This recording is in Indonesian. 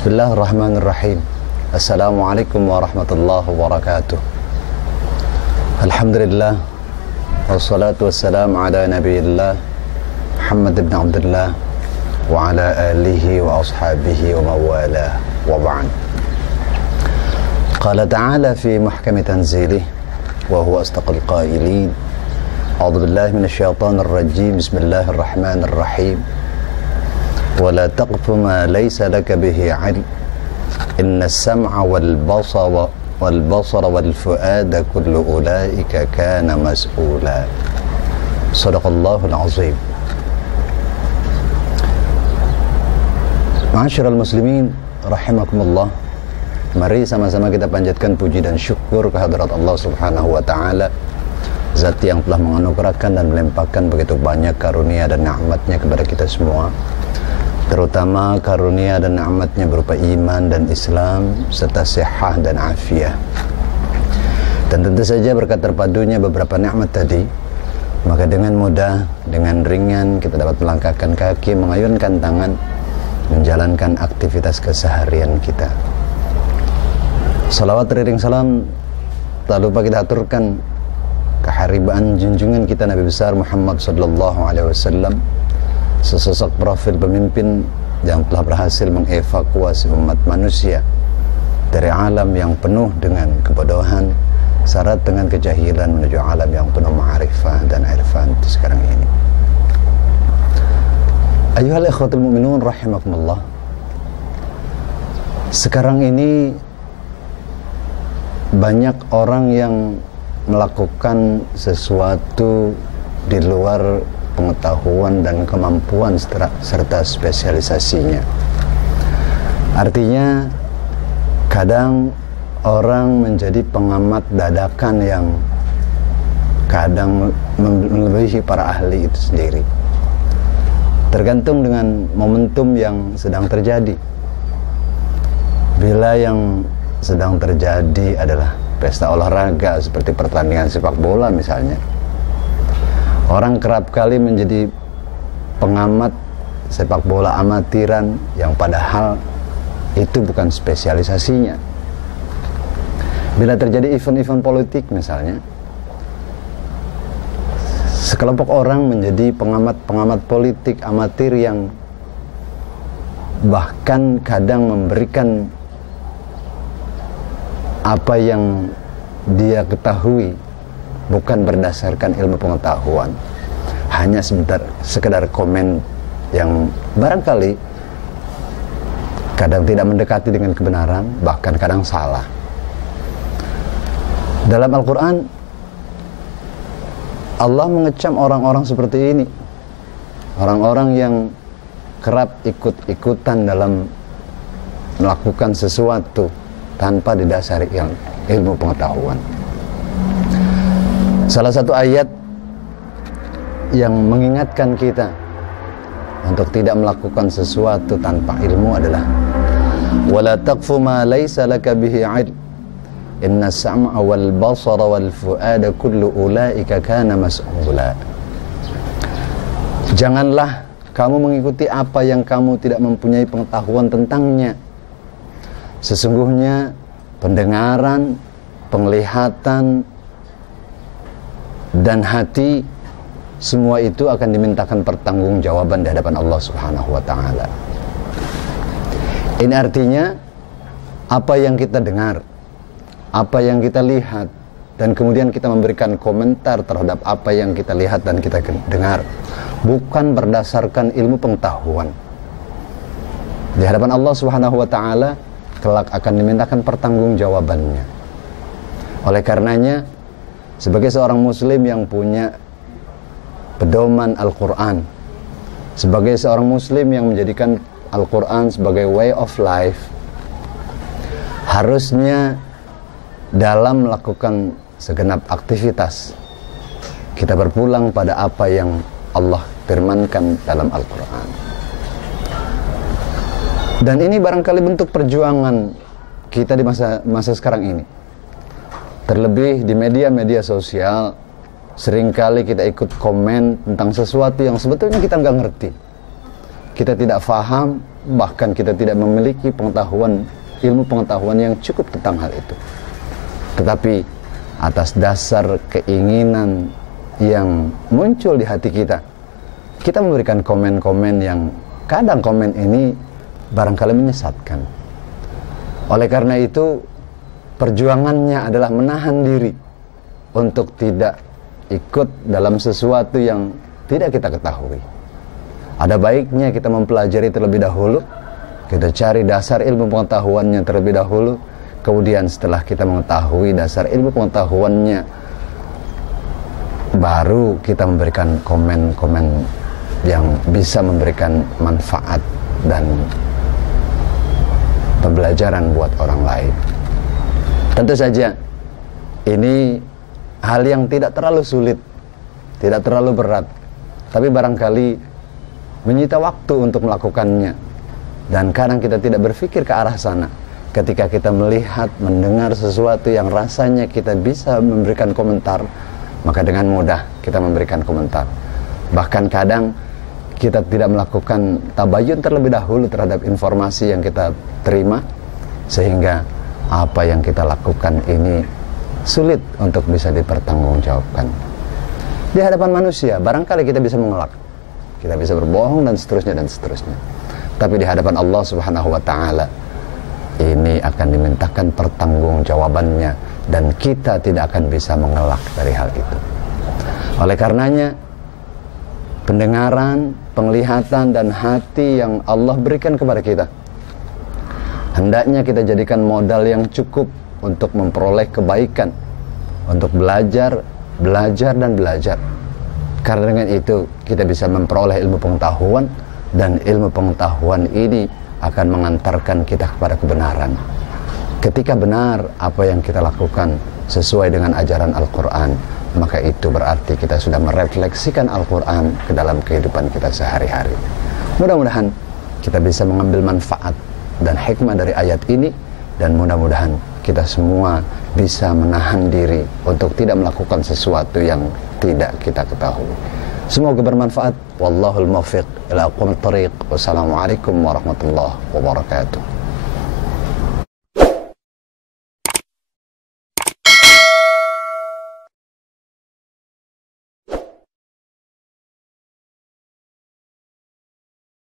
Bismillahirrahmanirrahim. Assalamualaikum warahmatullahi wabarakatuh. Alhamdulillah, wassalatu wassalamu ala nabiyillah Muhammad ibn Abdullah wa ala alihi wa ashabihi wa mawalah wa ba'd. Qala ta'ala fi muhkami tanzilih wa huwa asdaqul qailin. A'udzu billahi minasyaitonir rajim. Bismillahirrahmanirrahim. ولا تقف ما ليس لك به علم إن السمع والبصر والفؤاد كل أولئك كان مسؤولا. صدق الله العظيم. Ma'asyiral muslimin rahimakumullah, mari sama-sama kita panjatkan puji dan syukur kehadirat Allah Subhanahu wa taala, Zat yang telah menganugerahkan dan melimpahkan begitu banyak karunia dan nikmat-Nya kepada kita semua, terutama karunia dan nikmat-Nya berupa iman dan Islam serta sehat dan afiah. Dan tentu saja berkat terpadunya beberapa nikmat tadi, maka dengan mudah, dengan ringan kita dapat melangkahkan kaki, mengayunkan tangan, menjalankan aktivitas keseharian kita. Salawat teriring salam tak lupa kita aturkan keharibaan junjungan kita Nabi besar Muhammad sallallahu alaihi wasallam, sesosok profil pemimpin yang telah berhasil mengevakuasi umat manusia dari alam yang penuh dengan kebodohan, syarat dengan kejahilan, menuju alam yang penuh ma'rifah dan irfan sekarang ini. Ayyuhal ikhwatul mu'minun rahimakumullah, sekarang ini banyak orang yang melakukan sesuatu di luar pengetahuan dan kemampuan serta spesialisasinya. Artinya kadang orang menjadi pengamat dadakan yang kadang melebihi para ahli itu sendiri, tergantung dengan momentum yang sedang terjadi. Bila yang sedang terjadi adalah pesta olahraga seperti pertandingan sepak bola misalnya, orang kerap kali menjadi pengamat sepak bola amatiran yang padahal itu bukan spesialisasinya. Bila terjadi event-event politik misalnya, sekelompok orang menjadi pengamat politik amatir yang bahkan kadang memberikan apa yang dia ketahui bukan berdasarkan ilmu pengetahuan, hanya sekedar komen yang barangkali kadang tidak mendekati dengan kebenaran, bahkan kadang salah. Dalam Al-Quran Allah mengecam orang-orang seperti ini, orang-orang yang kerap ikut-ikutan dalam melakukan sesuatu tanpa didasari ilmu pengetahuan. Salah satu ayat yang mengingatkan kita untuk tidak melakukan sesuatu tanpa ilmu adalah wala taqfu ma laysa laka bihi 'ilm inna as-sam'a wal basara wal fu'ada kullu ulaika kana mas'ula. Janganlah kamu mengikuti apa yang kamu tidak mempunyai pengetahuan tentangnya. Sesungguhnya pendengaran, penglihatan, dan hati, semua itu akan dimintakan pertanggungjawaban di hadapan Allah Subhanahu wa taala. Ini artinya apa yang kita dengar, apa yang kita lihat, dan kemudian kita memberikan komentar terhadap apa yang kita lihat dan kita dengar, bukan berdasarkan ilmu pengetahuan. Di hadapan Allah Subhanahu wa taala kelak akan dimintakan pertanggungjawabannya. Oleh karenanya, sebagai seorang muslim yang punya pedoman Al-Quran, sebagai seorang muslim yang menjadikan Al-Quran sebagai way of life, harusnya dalam melakukan segenap aktivitas kita berpulang pada apa yang Allah firmankan dalam Al-Quran. Dan ini barangkali bentuk perjuangan kita di masa sekarang ini. Terlebih di media-media sosial, seringkali kita ikut komen tentang sesuatu yang sebetulnya kita nggak ngerti. kita tidak faham, bahkan kita tidak memiliki ilmu pengetahuan yang cukup tentang hal itu. Tetapi atas dasar keinginan yang muncul di hati kita, kita memberikan komen-komen yang kadang komen ini barangkali menyesatkan. Oleh karena itu, perjuangannya adalah menahan diri untuk tidak ikut dalam sesuatu yang tidak kita ketahui. Ada baiknya kita mempelajari terlebih dahulu, kita cari dasar ilmu pengetahuannya terlebih dahulu, kemudian setelah kita mengetahui dasar ilmu pengetahuannya, baru kita memberikan komen-komen yang bisa memberikan manfaat dan pembelajaran buat orang lain. Tentu saja ini hal yang tidak terlalu sulit, tidak terlalu berat, tapi barangkali menyita waktu untuk melakukannya. Dan kadang kita tidak berpikir ke arah sana. Ketika kita melihat, mendengar sesuatu yang rasanya kita bisa memberikan komentar, maka dengan mudah kita memberikan komentar. Bahkan kadang kita tidak melakukan tabayun terlebih dahulu terhadap informasi yang kita terima, sehingga apa yang kita lakukan ini sulit untuk bisa dipertanggungjawabkan. Di hadapan manusia, barangkali kita bisa mengelak, kita bisa berbohong dan seterusnya dan seterusnya. Tapi di hadapan Allah Subhanahu wa taala ini akan dimintakan pertanggungjawabannya, dan kita tidak akan bisa mengelak dari hal itu. Oleh karenanya, pendengaran, penglihatan dan hati yang Allah berikan kepada kita, hendaknya kita jadikan modal yang cukup untuk memperoleh kebaikan, untuk belajar dan belajar. Karena dengan itu kita bisa memperoleh ilmu pengetahuan, dan ilmu pengetahuan ini akan mengantarkan kita kepada kebenaran. Ketika benar apa yang kita lakukan sesuai dengan ajaran Al-Quran, maka itu berarti kita sudah merefleksikan Al-Quran ke dalam kehidupan kita sehari-hari. Mudah-mudahan kita bisa mengambil manfaat dan hikmah dari ayat ini, dan mudah-mudahan kita semua bisa menahan diri untuk tidak melakukan sesuatu yang tidak kita ketahui. Semoga bermanfaat. Wallahul muwaffiq ila aqwamit thariq. Wassalamualaikum warahmatullahi wabarakatuh.